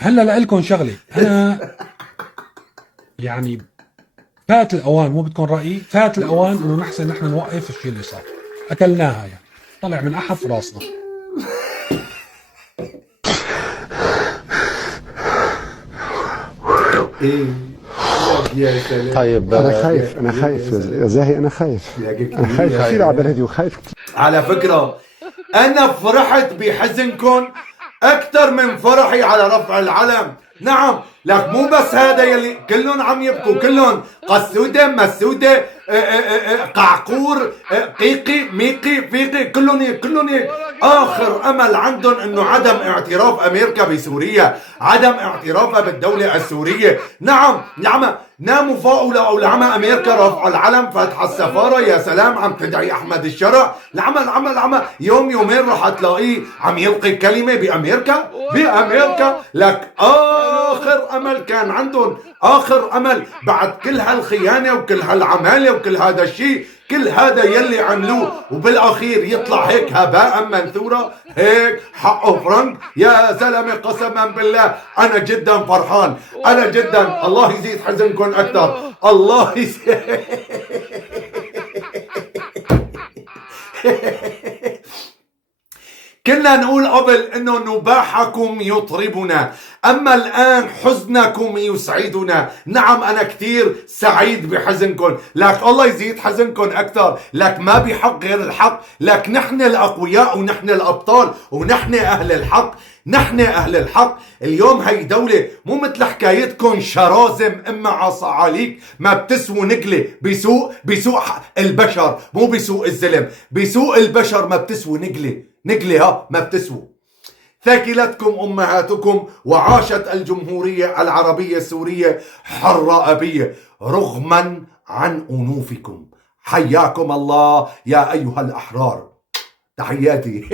هلا لكم شغله، انا يعني فات الاوان، مو بدكم رايي، فات الاوان انه نحن نوقف الشيء اللي صار. اكلناها يعني، طلع من احف راسنا. ايه يا سلام. طيب انا خايف انا خايف يا زاهي، انا خايف كثير على بلدي وخايف. على فكرة أنا فرحت بحزنكم أكثر من فرحي على رفع العلم. نعم، لك مو بس هذا يلي كلهم عم يبكوا، كلهم قسودة مسودة قعقور قيقي ميقي فيقي، كلهم آخر أمل عندهم إنه عدم اعتراف أمريكا بسوريا، عدم اعترافها بالدولة السورية. نعم ناموا فوقوا لقوا لعمى أمريكا رفع العلم، فتح السفارة، يا سلام عم تدعي أحمد الشرع، العمى يوم يومين رح تلاقيه عم يلقي كلمة بأمريكا. لك آخر أمل كان عندهم، آخر أمل بعد كل هالخيانة وكل هالعمالة وكل هذا الشيء، كل هذا يلي عملوه، وبالاخير يطلع هيك هباء منثورا، هيك حقه فرنك. يا زلمه قسما بالله انا جدا فرحان، انا جدا. الله يزيد حزنكم اكثر، الله يزيد. كنا نقول قبل انه نباحكم يطربنا، اما الان حزنكم يسعدنا. نعم انا كثير سعيد بحزنكم، لك الله يزيد حزنكم اكثر، لك ما بحق غير الحق، لك نحن الاقوياء ونحن الابطال ونحن اهل الحق، نحن اهل الحق. اليوم هي دولة مو مثل حكايتكم شرازم اما عصعاليك ما بتسووا نقلة. بسوق البشر، مو بسوق الزلم، بسوق البشر ما بتسووا نقلة ما بتسووا. ثكلتكم أمهاتكم وعاشت الجمهورية العربية السورية حرة أبية رغما عن أنوفكم. حياكم الله يا أيها الأحرار، تحياتي.